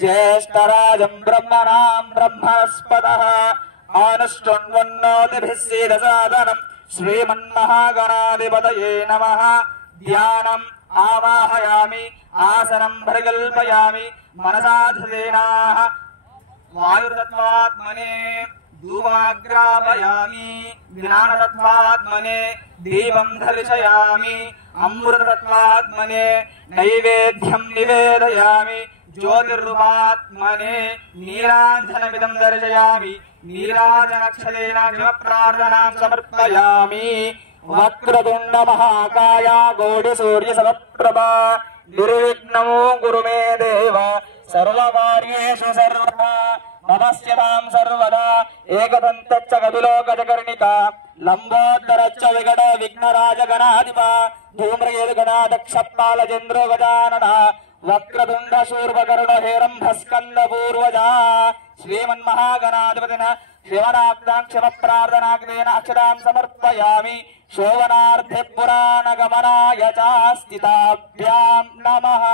ज्येष्ठराजं ब्रह्मणां ब्रह्मणस्पतः आनुष्टुण्वन्नोतिभिस्सीदसादनं श्रीमन्महागणाधिपतये नमः। ध्यानम् आवाहयामि आसनं परिकल्पयामि मनसा धृतेनाः वायुतत्त्वात्मने धूमाग्रापयामि ज्ञानतत्त्वात्मने दीपं दर्शयामि अमृततत्त्वात्मने नैवेद्यं निवेदयामि ज्योतिर्रूपात्मने नीराजनमिदं दर्शयामि नीराजनक्षतेन शिवप्रार्थनां समर्पयामि। वक्रतुण्ड महाकाय कोटिसूर्य समप्रभा निर्विघ्नं कुरु मे देव सर्वकार्येषु सर्वदा नमस्यतां सर्वदा एकदन्तच्च कपिलोकजकर्णिका लम्बोदरच्च विकट विघ्नराजगणाधिप धूम्रकेतुगणाध्यक्षपालचन्द्रो गजाननः वक्रतुण्ड शूर्पकर्ण हेरम्भस्कन्दपूर्वजा श्रीमन्महागणाधिपतिनः शिवनाक्षिमप्रार्थनाग्नेन अक्षतां समर्पयामि। शोभनार्थे पुराणगमनाय च स्थिताभ्यां नमः।